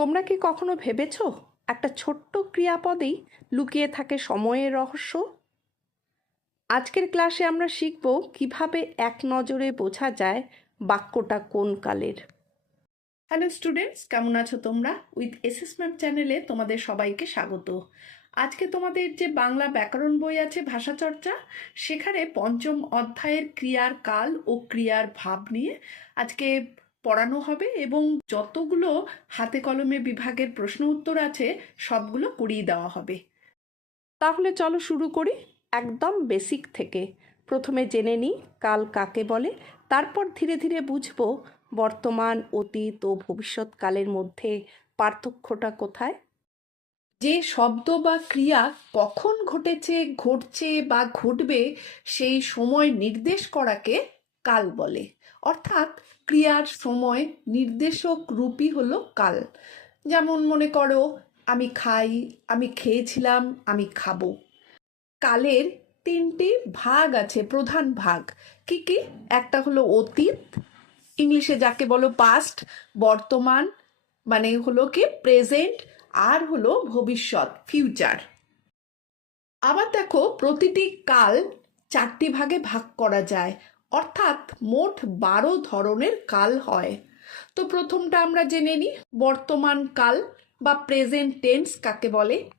তোমরা কি কখনো ভেবেছ একটা ছোট্ট ক্রিয়াপদেই লুকিয়ে থাকে সময়ের রহস্য? আজকের ক্লাসে আমরা শিখব কীভাবে এক নজরে বোঝা যায় বাক্যটা কোন কালের। হ্যালো স্টুডেন্টস, কেমন আছো তোমরা? উইথ এসএস ম্যাম চ্যানেলে তোমাদের সবাইকে স্বাগত। আজকে তোমাদের যে বাংলা ব্যাকরণ বই আছে ভাষা চর্চা সেখানে পঞ্চম অধ্যায়ের ক্রিয়ার কাল ও ক্রিয়ার ভাব নিয়ে আজকে পড়ানো হবে এবং যতগুলো হাতে কলমে বিভাগের প্রশ্ন উত্তর আছে সবগুলো করিয়ে দেওয়া হবে। তাহলে চলো শুরু করি একদম বেসিক থেকে। প্রথমে জেনে নিই কাল কাকে বলে তারপর ধীরে ধীরে বুঝব বর্তমান অতীত ও ভবিষ্যৎকালের মধ্যে পার্থক্যটা কোথায়। যে শব্দ বা ক্রিয়া কখন ঘটেছে ঘটছে বা ঘটবে সেই সময় নির্দেশ করাকে কাল বলে। অর্থাৎ ক্রিয়ার সময় নির্দেশক রূপই হলো কাল। যেমন মনে করো, আমি খাই, আমি খেয়েছিলাম, আমি খাব। কালের তিনটি ভাগ আছে, প্রধান ভাগ। কি কি? একটা হলো অতীত, ইংলিশে যাকে বলো পাস্ট বর্তমান মানে হলো কি প্রেজেন্ট আর হলো ভবিষ্যৎ ফিউচার আবার দেখো, প্রতিটি কাল চারটি ভাগে ভাগ করা যায়। অর্থাৎ মোট বারো ধরনের কাল হয়। তো প্রথমটা আমরা জেনে নিই, বর্তমান কাল বা প্রেজেন্ট টেন্স কাকে বলে।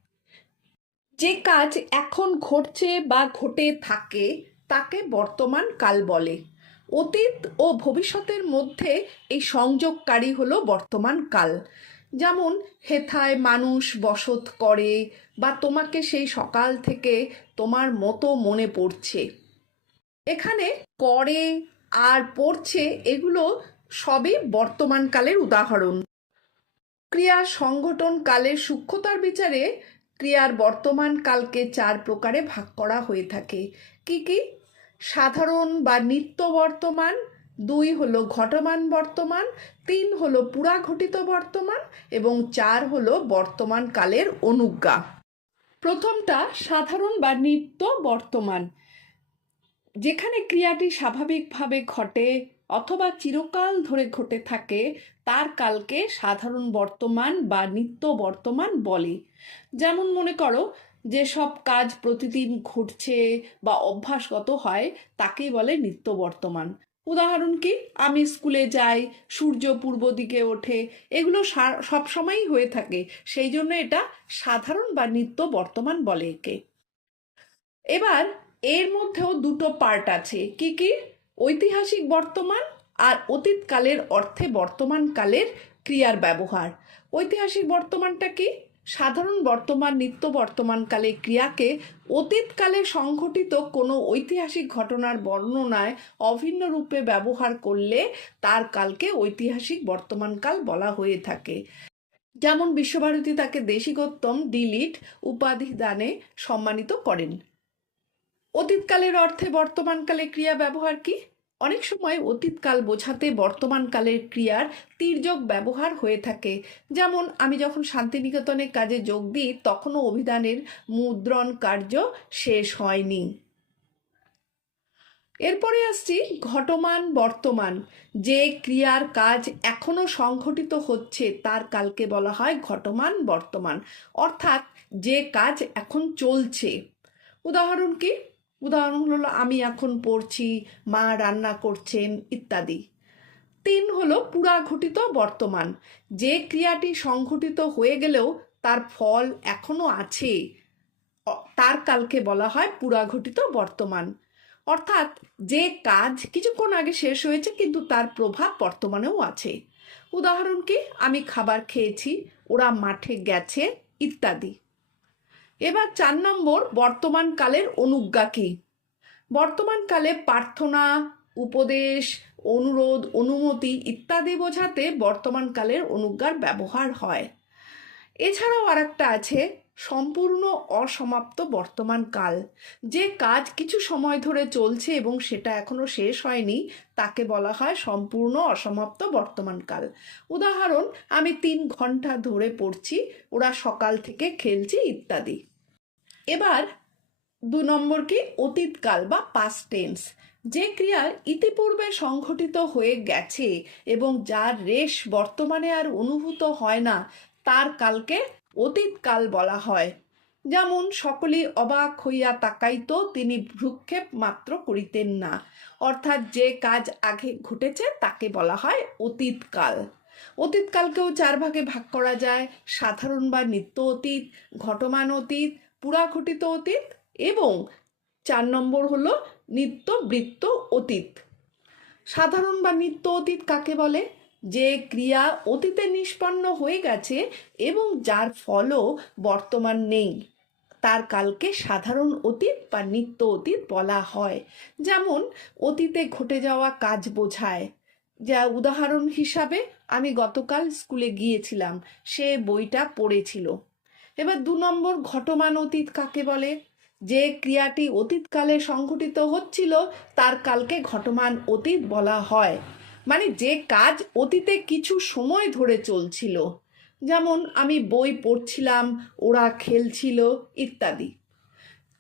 যে কাজ এখন ঘটছে বা ঘটে থাকে, তাকে বর্তমান কাল বলে। অতীত ও ভবিষ্যতের মধ্যে এই সংযোগকারী হলো বর্তমান কাল। যেমন, হেথায় মানুষ বসত করে বা তোমাকে সেই সকাল থেকে তোমার মতো মনে পড়ছে। এখানে করে আর পড়ছে এগুলো সবই বর্তমান কালের উদাহরণ। ক্রিয়া সংগঠন কালের সূক্ষ্মতার বিচারে ক্রিয়ার বর্তমান কালকে চার প্রকারে ভাগ করা হয়ে থাকে। কি কি? সাধারণ বা নিত্য বর্তমান, দুই হলো ঘটমান বর্তমান, তিন হলো পুরা ঘটিত বর্তমান এবং চার হলো বর্তমান কালের অনুজ্ঞা। প্রথমটা সাধারণ বা নিত্য বর্তমান। যেখানে ক্রিয়াটি স্বাভাবিকভাবে ঘটে অথবা চিরকাল ধরে ঘটে থাকে, তার কালকে সাধারণ বর্তমান বা নিত্য বর্তমান বলে। যেমন মনে করো যেসব কাজ প্রতিদিন ঘটছে বা অভ্যাসগত হয়, তাকেই বলে নিত্য বর্তমান। উদাহরণ কি? আমি স্কুলে যাই, সূর্য পূর্ব দিকে ওঠে, এগুলো সবসময়ই হয়ে থাকে, সেই জন্য এটা সাধারণ বা নিত্য বর্তমান বলে একে। এবার এর মধ্যেও দুটো পার্ট আছে। কি কি? ঐতিহাসিক বর্তমান আর অতীতকালের অর্থে বর্তমান কালের ক্রিয়ার ব্যবহার। ঐতিহাসিক বর্তমানটা কি? সাধারণ বর্তমান, নিত্য বর্তমানকালে ক্রিয়াকে অতীতকালে সংঘটিত কোনো ঐতিহাসিক ঘটনার বর্ণনায় অভিন্ন রূপে ব্যবহার করলে তার কালকে ঐতিহাসিক বর্তমানকাল বলা হয়ে থাকে। যেমন বিশ্বভারতী তাকে দেশিকোত্তম, ডিলিট উপাধি দানে সম্মানিত করেন। অতীতকালের অর্থে বর্তমানকালে ক্রিয়া ব্যবহার কি? অনেক সময় অতীতকাল বোঝাতে বর্তমানকালের ক্রিয়ার তীর্যক ব্যবহার হয়ে থাকে। যেমন, আমি যখন শান্তিনিকেতনের কাজে যোগ দিই, তখনও অভিধানের মুদ্রণ কার্য শেষ হয়নি। এরপরে আসছি ঘটমান, বর্তমান। যে ক্রিয়ার কাজ এখনও সংঘটিত হচ্ছে, তার কালকে বলা হয় ঘটমান, বর্তমান। অর্থাৎ, যে কাজ এখন চলছে। উদাহরণ কি? উদাহরণ হলো, আমি এখন পড়ছি, মা রান্না করছেন, ইত্যাদি। তিন হলো, পুরা ঘটিত বর্তমান। যে ক্রিয়াটি সংঘটিত হয়ে গেলেও তার ফল এখনও আছে। তার কালকে বলা হয় পুরা ঘটিত বর্তমান। অর্থাৎ যে কাজ কিছুক্ষণ আগে শেষ হয়েছে, কিন্তু তার প্রভাব বর্তমানেও আছে। উদাহরণ কি? আমি খাবার খেয়েছি, ওরা মাঠে গেছে, ইত্যাদি। এবার চার নম্বর বর্তমান কালের অনুজ্ঞা কি? বর্তমানকালে প্রার্থনা, উপদেশ, অনুরোধ, অনুমতি ইত্যাদি বোঝাতে বর্তমানকালের অনুজ্ঞার ব্যবহার হয়। এছাড়াও আর একটা আছে, সম্পূর্ণ অসমাপ্ত বর্তমান কাল যে কাজ কিছু সময় ধরে চলছে এবং সেটা এখনও শেষ হয়নি, তাকে বলা হয় সম্পূর্ণ অসমাপ্ত বর্তমান কাল উদাহরণ, আমি তিন ঘণ্টা ধরে পড়ছি, ওরা সকাল থেকে খেলছি ইত্যাদি। এবার দু নম্বর কি? অতীতকাল বা পাস্ট টেন্স যে ক্রিয়া ইতিপূর্বে সংঘটিত হয়ে গেছে এবং যার রেশ বর্তমানে আর অনুভূত হয় না, তার কালকে অতীতকাল বলা হয়। যেমন সকলেই অবাক হইয়া তাকাইতো, তিনি ভ্রুক্ষেপ মাত্র করিতেন না। অর্থাৎ যে কাজ আগে ঘটেছে, তাকে বলা হয় অতীতকাল। অতীতকালকেও চার ভাগে ভাগ করা যায়। সাধারণ বা নিত্য অতীত, ঘটমান অতীত পুরাঘটিত অতীত এবং চার নম্বর হলো নিত্য বৃত্ত অতীত। সাধারণ বা নিত্য অতীত কাকে বলে? যে ক্রিয়া অতীতে নিষ্পন্ন হয়ে গেছে এবং যার ফলও বর্তমান নেই। তার কালকে সাধারণ অতীত বা নিত্য অতীত বলা হয়। যেমন, অতীতে ঘটে যাওয়া কাজ বোঝায়। যা উদাহরণ হিসাবে, আমি গতকাল স্কুলে গিয়েছিলাম। সে বইটা পড়েছিল। এবার দু নম্বর ঘটমান অতীত কাকে বলে? যে ক্রিয়াটি অতীতকালে সংঘটিত হচ্ছিল, তার কালকে ঘটমান অতীত বলা হয়। মানে যে কাজ অতীতে কিছু সময় ধরে চলছিল। যেমন আমি বই পড়ছিলাম, ওরা খেলছিল ইত্যাদি।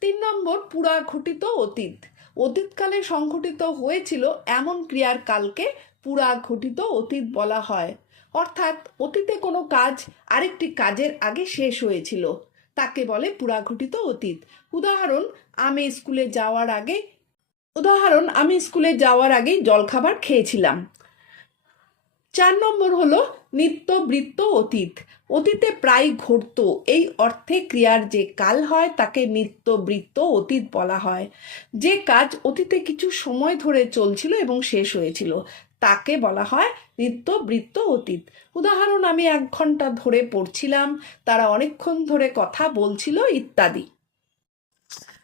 তিন নম্বর, পুরা ঘটিত অতীত। অতীতকালে সংঘটিত হয়েছিল এমন ক্রিয়ার কালকে পুরা ঘটিত অতীত বলা হয়। অর্থাৎ অতীতে কোনো কাজ আরেকটি কাজের আগে শেষ হয়েছিল। তাকে বলে পুরাঘটিত অতীত। উদাহরণ, আমি স্কুলে যাওয়ার আগে, উদাহরণ, আমি স্কুলে যাওয়ার আগেই জলখাবার খেয়েছিলাম। চার নম্বর হলো নিত্য বৃত্ত অতীত। অতীতে প্রায় ঘটত। এই অর্থে ক্রিয়ার যে কাল হয়, তাকে নিত্য বৃত্ত অতীত বলা হয়। যে কাজ অতীতে কিছু সময় ধরে চলছিল এবং শেষ হয়েছিল তাকে বলা হয় নিত্য বৃত্ত অতীত। উদাহরণ, আমি এক ঘণ্টা ধরে পড়ছিলাম, তারা অনেকক্ষণ ধরে কথা বলছিল ইত্যাদি।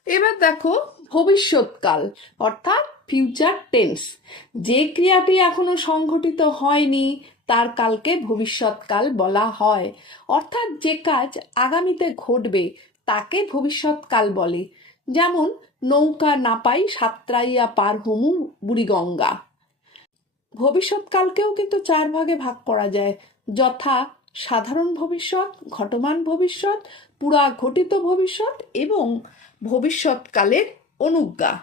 এবার দেখো ভবিষ্যৎকাল, অর্থাৎ ফিউচার টেন্স যে ক্রিয়াটি এখনও সংঘটিত হয়নি, তার কালকে ভবিষ্যৎকাল বলা হয়। অর্থাৎ যে কাজ আগামীতে ঘটবে, তাকে ভবিষ্যৎকাল বলে। যেমন, নৌকা নাপাই সাতরাইয়া পার হমু বুড়িগঙ্গা। ভবিষ্যৎকালকেও কিন্তু চার ভাগে ভাগ করা যায়। যথা সাধারণ ভবিষ্যৎ, ঘটমান ভবিষ্যৎ, পুরা ঘটিত ভবিষ্যৎ এবং ভবিষ্যৎকালের অনুজ্ঞা।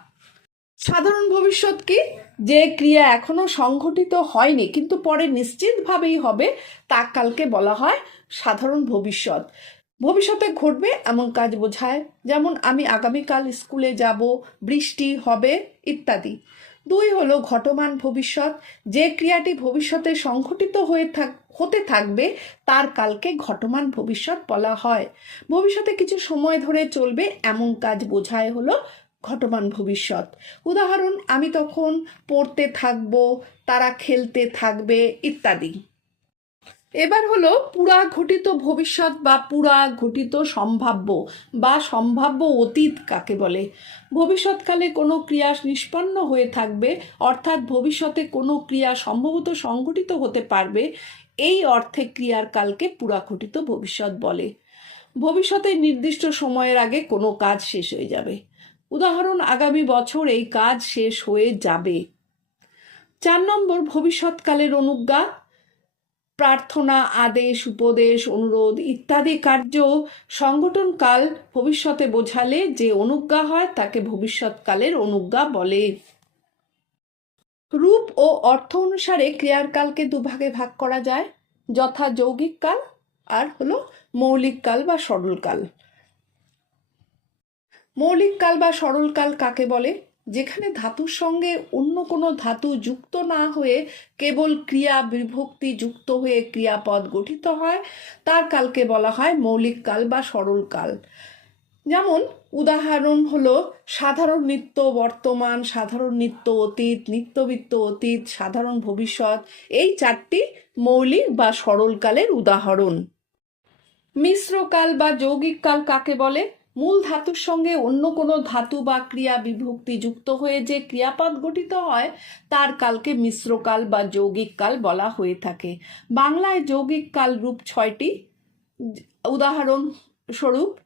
সাধারণ ভবিষ্যৎ কি? যে ক্রিয়া এখনও সংঘটিত হয়নি, কিন্তু পরে নিশ্চিতভাবেই হবে, তা কালকে বলা হয় সাধারণ ভবিষ্যৎ। ভবিষ্যতে ঘটবে এমন কাজ বোঝায়, যেমন আমি আগামীকাল স্কুলে যাব, বৃষ্টি হবে, ইত্যাদি। দুই হলো ঘটমান ভবিষ্যৎ। যে ক্রিয়াটি ভবিষ্যতে সংঘটিত হয়ে থাক, হতে থাকবে, তার কালকে ঘটমান ভবিষ্যৎ বলা হয়। ভবিষ্যতে কিছু সময় ধরে চলবে এমন কাজ বোঝায় হলো ঘটমান ভবিষ্যৎ। উদাহরণ, আমি তখন পড়তে থাকব, তারা খেলতে থাকবে, ইত্যাদি। এবার হলো পুরা ঘটিত ভবিষ্যৎ বা পুরা ঘটিত সম্ভাব্য বা সম্ভাব্য অতীত কাকে বলে? ভবিষ্যৎকালে কোনো ক্রিয়া নিষ্পন্ন হয়ে থাকবে, অর্থাৎ ভবিষ্যতে কোনো ক্রিয়া সম্ভবত সংঘটিত হতে পারবে, এই অর্থে ক্রিয়ার কালকে পুরা ঘটিত ভবিষ্যৎ বলে। ভবিষ্যতে নির্দিষ্ট সময়ের আগে কোনো কাজ শেষ হয়ে যাবে। উদাহরণ, আগামী বছর এই কাজ শেষ হয়ে যাবে। চার নম্বর, ভবিষ্যৎকালের অনুজ্ঞা প্রার্থনা, আদেশ, উপদেশ, অনুরোধ ইত্যাদি কার্য সংগঠনকাল ভবিষ্যতে বোঝালে যে অনুজ্ঞা হয় তাকে ভবিষ্যৎকালের অনুজ্ঞা বলে। রূপ ও অর্থ অনুসারে ক্রিয়ার কালকে দুভাগে ভাগ করা যায়। যথা যৌগিক কাল আর হলো মৌলিক কাল বা সরল কাল। মৌলিক কাল বা সরল কাল কাকে বলে? যেখানে ধাতুর সঙ্গে অন্য কোনো ধাতু যুক্ত না হয়ে কেবল ক্রিয়া বিভক্তি যুক্ত হয়ে ক্রিয়াপদ গঠিত হয়, তার কালকে বলা হয় মৌলিক কাল বা সরল কাল। যেমন, উদাহরণ হলো, সাধারণ নিত্য বর্তমান, সাধারণ নিত্য অতীত, নিত্যবিত্ত অতীত, সাধারণ ভবিষ্যৎ, এই চারটি মৌলিক বা সরলকালের উদাহরণ। মিশ্রকাল বা যৌগিক কাল কাকে বলে? মূল ধাতুর সঙ্গে অন্য কোনো ধাতু বা ক্রিয়া বিভক্তি যুক্ত হয়ে যে ক্রিয়াপদ গঠিত হয়, তার কালকে মিশ্রকাল বা যৌগিক কাল বলা হয়ে থাকে। বাংলায় যৌগিক কাল রূপ ছয়টি। উদাহরণ স্বরূপ,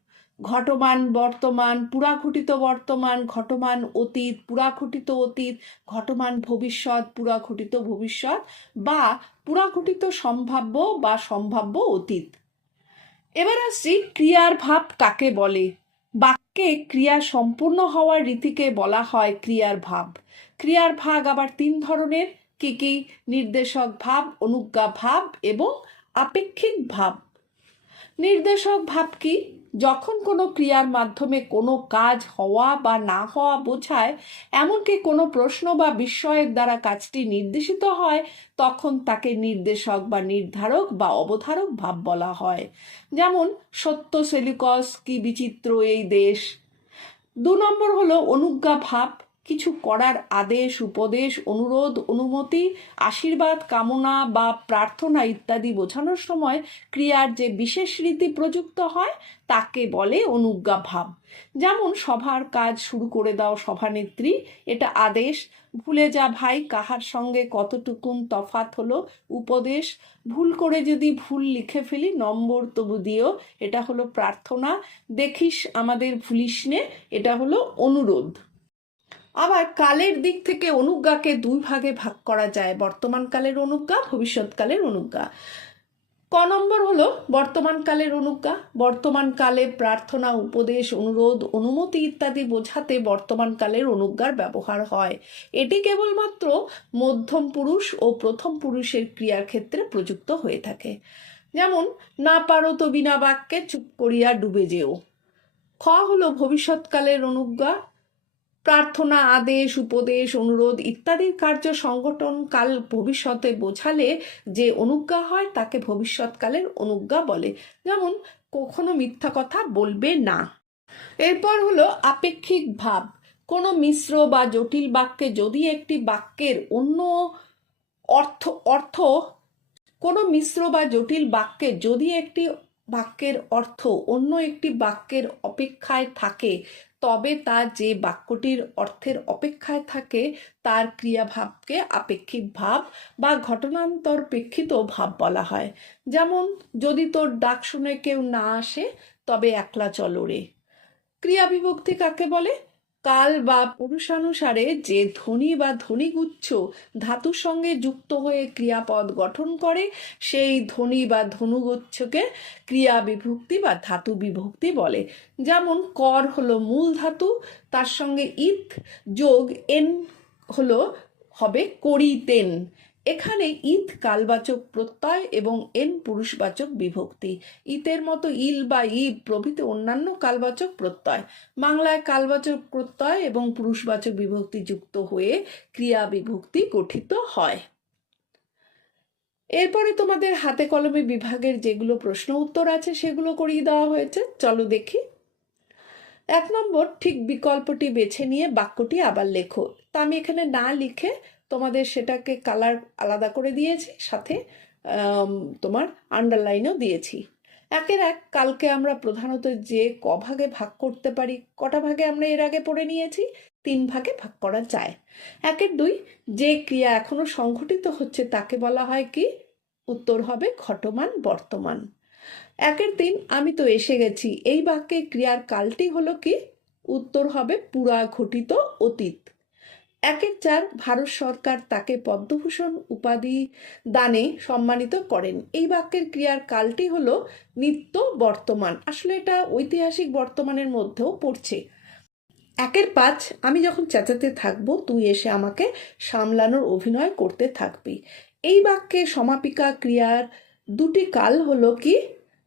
ঘটমান, বর্তমান, পুরাঘটিত বর্তমান, ঘটমান, অতীত, পুরাঘটিত অতীত, ঘটমান, ভবিষ্যৎ, পুরাঘটিত ভবিষ্যৎ বা পুরাঘটিত সম্ভাব্য বা সম্ভাব্য অতীত। এবার আসছি ক্রিয়ার ভাব কাকে বলে? বাক্যে ক্রিয়া সম্পূর্ণ হওয়ার রীতিকে বলা হয় ক্রিয়ার ভাব। ক্রিয়ার ভাগ আবার তিন ধরনের, কি কি নির্দেশক ভাব, অনুজ্ঞা ভাব এবং আপেক্ষিক ভাব। নির্দেশক ভাব কি? যখন কোনো ক্রিয়ার মাধ্যমে কোনো কাজ হওয়া বা না হওয়া বোঝায়, এমনকি কোনো প্রশ্ন বা বিস্ময়ের দ্বারা কাজটি নির্দেশিত হয়, তখন তাকে নির্দেশক বা নির্ধারক বা অবধারক ভাব বলা হয়। যেমন, সত্য, সেলিকস, কি বিচিত্র, এই দেশ। দু নম্বর হলো অনুজ্ঞা ভাব। কিছু করার আদেশ, উপদেশ, অনুরোধ, অনুমতি, আশীর্বাদ, কামনা বা প্রার্থনা ইত্যাদি বোঝানোর সময় ক্রিয়ার যে বিশেষ রীতি প্রযুক্ত হয়, তাকে বলে অনুজ্ঞা ভাব যেমন সভার কাজ শুরু করে দাও সভানেত্রী, এটা আদেশ। ভুলে যা ভাই, কাহার সঙ্গে কতটুকুন তফাত হলো? উপদেশ। ভুল করে যদি ভুল লিখে ফেলি, নম্বর তবু দিও, এটা হলো প্রার্থনা। দেখিস আমাদের ভুলিস নে, এটা হলো অনুরোধ। আবার কালের দিক থেকে অনুজ্ঞাকে দুই ভাগে ভাগ করা যায়। বর্তমান কালের অনুজ্ঞা ভবিষ্যৎকালের অনুজ্ঞা। ক নম্বর হলো বর্তমান কালের অনুজ্ঞা। বর্তমান কালে প্রার্থনা, উপদেশ, অনুরোধ, অনুমতি ইত্যাদি বোঝাতে বর্তমান কালের অনুজ্ঞার ব্যবহার হয়। এটি কেবলমাত্র মধ্যম পুরুষ ও প্রথম পুরুষের ক্রিয়ার ক্ষেত্রে প্রযুক্ত হয়ে থাকে। যেমন, না পারো তো বিনা বাক্যে চুপ করিয়া ডুবে যেও। খ হলো ভবিষ্যৎকালের অনুজ্ঞা। প্রার্থনা, আদেশ, উপদেশ, অনুরোধ ইত্যাদির কার্য সংগঠন কাল ভবিষ্যতে বোঝালে যে অনুজ্ঞা হয় তাকে ভবিষ্যৎকালের অনুজ্ঞা বলে। যেমন, কখনো মিথ্যা কথা বলবে না। এরপর হলো আপেক্ষিক ভাব। কোনো মিশ্র বা জটিল বাক্যে যদি একটি বাক্যের অন্য অর্থ অর্থ, কোনো মিশ্র বা জটিল বাক্যে যদি একটি বাক্যের অর্থ অন্য একটি বাক্যের অপেক্ষায় থাকে তবে তা যে বাক্যটির অর্থের অপেক্ষায় থাকে, তার ক্রিয়াভাবকে আপেক্ষিক ভাব বা ঘটনান্তর প্রেক্ষিত ভাব বলা হয়। যেমন, যদি তোর ডাক শুনে কেউ না আসে, তবে একলা চলো রে। ক্রিয়া বিভক্তি কাকে বলে? কাল বা পুরুষানুসারে যে ধ্বনি বা ধ্বনিগুচ্ছ ধাতুর সঙ্গে যুক্ত হয়ে ক্রিয়াপদ গঠন করে, সেই ধ্বনি বা ধনুগুচ্ছকে ক্রিয়া বিভক্তি বা ধাতু বিভক্তি বলে। যেমন, কর হলো মূল ধাতু, তার সঙ্গে ইত যোগ এন হলো হবে করিতেন। এখানে ইত কালবাচক প্রত্যয় এবং এন পুরুষবাচক বিভক্তি। ইতের মতো ইল বা ই প্রভৃতি অন্যান্য কালবাচক প্রত্যয়। বাংলায় কালবাচক প্রত্যয় এবং পুরুষবাচক বিভক্তি যুক্ত হয়ে ক্রিয়া বিভক্তি গঠিত হয়। এরপরে তোমাদের হাতে কলমে বিভাগের যেগুলো প্রশ্ন উত্তর আছে সেগুলো করিয়ে দেওয়া হয়েছে। চলো দেখি। এক নম্বর, ঠিক বিকল্পটি বেছে নিয়ে বাক্যটি আবার লেখো। তা আমি এখানে না লিখে তোমাদের সেটাকে কালার আলাদা করে দিয়েছি, সাথে তোমার আন্ডারলাইনও দিয়েছি। একের এক কালকে আমরা প্রধানত যে ক ভাগে ভাগ করতে পারি, কটা ভাগে আমরা এর আগে পড়ে নিয়েছি, তিন ভাগে ভাগ করা যায়। একের দুই, যে ক্রিয়া এখনও সংঘটিত হচ্ছে তাকে বলা হয় কি? উত্তর হবে ঘটমান, বর্তমান। একের তিন, আমি তো এসে গেছি, এই বাক্যে ক্রিয়ার কালটি হলো কি? উত্তর হবে পুরা ঘটিত অতীত। একের চার ভারত সরকার তাকে পদ্মভূষণ উপাধি দানে সম্মানিত করেন। এই বাক্যের ক্রিয়ার কালটি হলো নিত্য বর্তমান। আসলে এটা ঐতিহাসিক বর্তমানের মধ্যেও পড়ছে। একের পাঁচ, আমি যখন চেঁচাতে থাকব, তুই এসে আমাকে সামলানোর অভিনয় করতে থাকবি। এই বাক্যে সমাপিকা ক্রিয়ার দুটি কাল হলো কি?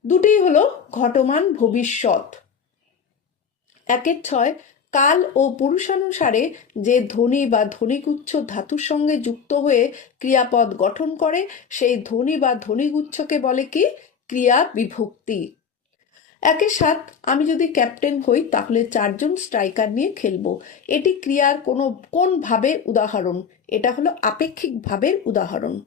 দুটি হলো ঘটমান ভবিষ্যৎ। একের ছয় কাল ও পুরুষানুসারে যে ধ্বনি বা ধ্বনিগুচ্ছ ধাতুর সঙ্গে যুক্ত হয়ে ক্রিয়াপদ গঠন করে, সেই ধ্বনি বা ধ্বনিগুচ্ছকে বলে কি? ক্রিয়া বিভক্তি। একে সাথ আমি যদি ক্যাপ্টেন হই, তাহলে চারজন স্ট্রাইকার নিয়ে খেলব। এটি ক্রিয়ার কোনো, কোন ভাবের উদাহরণ? এটা হলো আপেক্ষিক ভাবের উদাহরণ।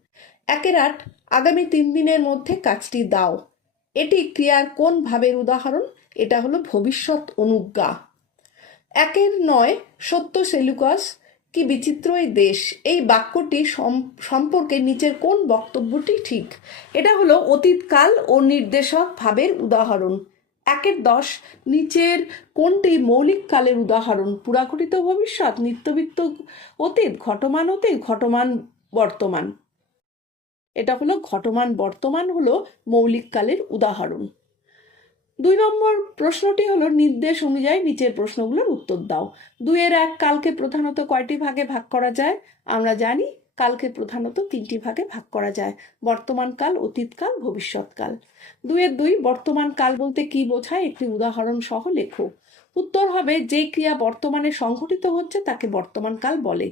একের আট, আগামী তিন দিনের মধ্যে কাজটি দাও। এটি ক্রিয়ার কোন ভাবের উদাহরণ? এটা হলো ভবিষ্যৎ অনুজ্ঞা। একের নয় সত্য সেলুকাস, কি বিচিত্র এই দেশ। এই বাক্যটি সম- সম্পর্কে নিচের কোন বক্তব্যটি ঠিক? এটা হলো অতীতকাল ও নির্দেশক ভাবের উদাহরণ। একের দশ, নিচের কোনটি মৌলিক কালের উদাহরণ? পুরাঘটিত ভবিষ্যৎ, নিত্যবিত্ত অতীত, ঘটমান অতীত, ঘটমান বর্তমান। এটা হলো ঘটমান বর্তমান হলো মৌলিক কালের উদাহরণ। দুই নম্বর প্রশ্নটি হলো, নির্দেশ অনুযায়ী নিচের প্রশ্নগুলোর উত্তর দাও। দুইয়ের এক, কালকে প্রধানত কয়টি ভাগে ভাগ করা যায়? আমরা জানি, কালকে প্রধানত তিনটি ভাগে ভাগ করা যায়। বর্তমান কাল অতীতকাল ভবিষ্যৎকাল দুয়ের দুই, বর্তমান কাল বলতে কি বোঝায়? একটি উদাহরণ সহ লেখো। উত্তর হবে, যে ক্রিয়া বর্তমানে সংঘটিত হচ্ছে তাকে বর্তমান কাল বলে।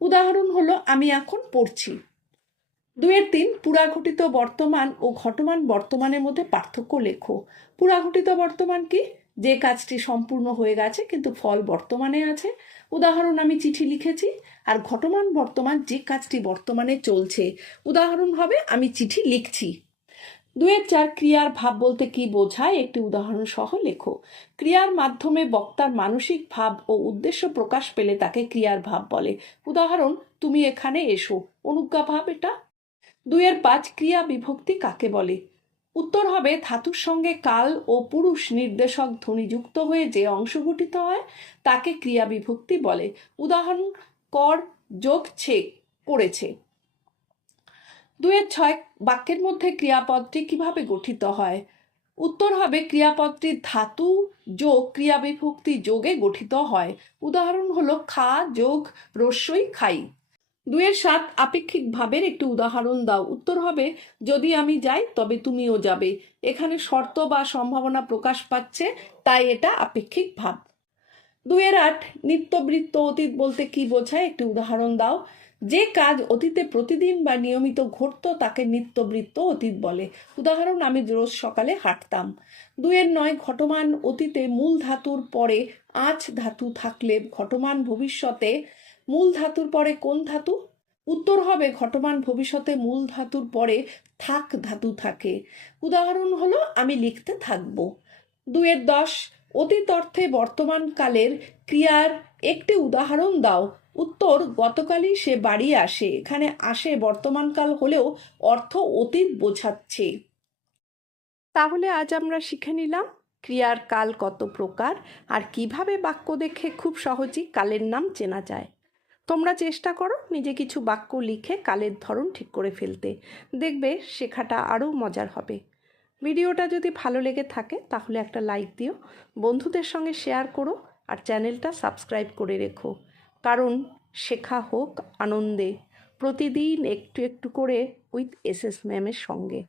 উদাহরণ হলো, আমি এখন পড়ছি। দুয়ের তিন পুরাঘটিত বর্তমান ও ঘটমান বর্তমানের মধ্যে পার্থক্য লেখো। পুরাঘটিত বর্তমান কি? যে কাজটি সম্পূর্ণ হয়ে গেছে কিন্তু ফল বর্তমানে আছে। উদাহরণ আমি চিঠি লিখেছি আর ঘটমান বর্তমান যে কাজটি বর্তমানে চলছে। উদাহরণ হবে আমি চিঠি লিখছি। দুয়ের চার ক্রিয়ার ভাব বলতে কি বোঝায়? একটি উদাহরণ সহ লেখো। ক্রিয়ার মাধ্যমে বক্তার মানসিক ভাব ও উদ্দেশ্য প্রকাশ পেলে তাকে ক্রিয়ার ভাব বলে। উদাহরণ, তুমি এখানে এসো। অনুজ্ঞা ভাব এটা দুইয়ের পাঁচ ক্রিয়া বিভক্তি কাকে বলে? উত্তর হবে ধাতুর সঙ্গে কাল ও পুরুষ নির্দেশক ধ্বনি যুক্ত হয়ে যে অংশ গঠিত হয়, তাকে ক্রিয়া বিভক্তি বলে। উদাহরণ, কর, যোগ ছে করেছে দুয়ের ছয় বাক্যের মধ্যে ক্রিয়াপদটি কীভাবে গঠিত হয়? উত্তর হবে ক্রিয়াপদটি ধাতু, যোগ ক্রিয়া বিভক্তি যোগে গঠিত হয়। উদাহরণ হলো খা, যোগ, রস্যই খাই। দুয়ের সাত আপেক্ষিক ভাবের একটি উদাহরণ দাও। উত্তর হবে, যদি আমি যাই, তবে তুমিও যাবে। এখানে শর্ত বা সম্ভাবনা প্রকাশ পাচ্ছে, তাই এটা আপেক্ষিক ভাব। দুয়ের আট, নিত্যবৃত্ত অতীত বলতে কি বোঝায়? একটি উদাহরণ দাও। যে কাজ অতীতে প্রতিদিন বা নিয়মিত ঘটত, তাকে নিত্যবৃত্ত অতীত বলে। উদাহরণ, আমি রোজ সকালে হাঁটতাম। দুয়ের নয়, ঘটমান অতীতে মূল ধাতুর পরে আঁচ ধাতু থাকলে, ঘটমান ভবিষ্যতে মূল ধাতুর পরে কোন ধাতু? উত্তর হবে ঘটমান ভবিষ্যতে মূল ধাতুর পরে থাক ধাতু থাকে। উদাহরণ হলো, আমি লিখতে থাকব। দুয়ের দশ, অতীত অর্থে বর্তমান কালের ক্রিয়ার একটি উদাহরণ দাও। উত্তর, গতকালই সে বাড়ি আসে, এখানে আসে বর্তমানকাল হলেও অর্থ অতীত বোঝাচ্ছে। তাহলে আজ আমরা শিখে নিলাম, ক্রিয়ার কাল কত প্রকার, আর কীভাবে বাক্য দেখে খুব সহজেই কালের নাম চেনা যায়। তোমরা চেষ্টা করো নিজে কিছু বাক্য লিখে কালের ধরন ঠিক করে ফেলতে। দেখবে শেখাটা আরও মজার হবে। ভিডিওটা যদি ভালো লেগে থাকে, তাহলে একটা লাইক দিও, বন্ধুদের সঙ্গে শেয়ার করো আর চ্যানেলটা সাবস্ক্রাইব করে রেখো। কারণ শেখা হোক আনন্দে, প্রতিদিন একটু একটু করে উইথ এস এস ম্যামের সঙ্গে।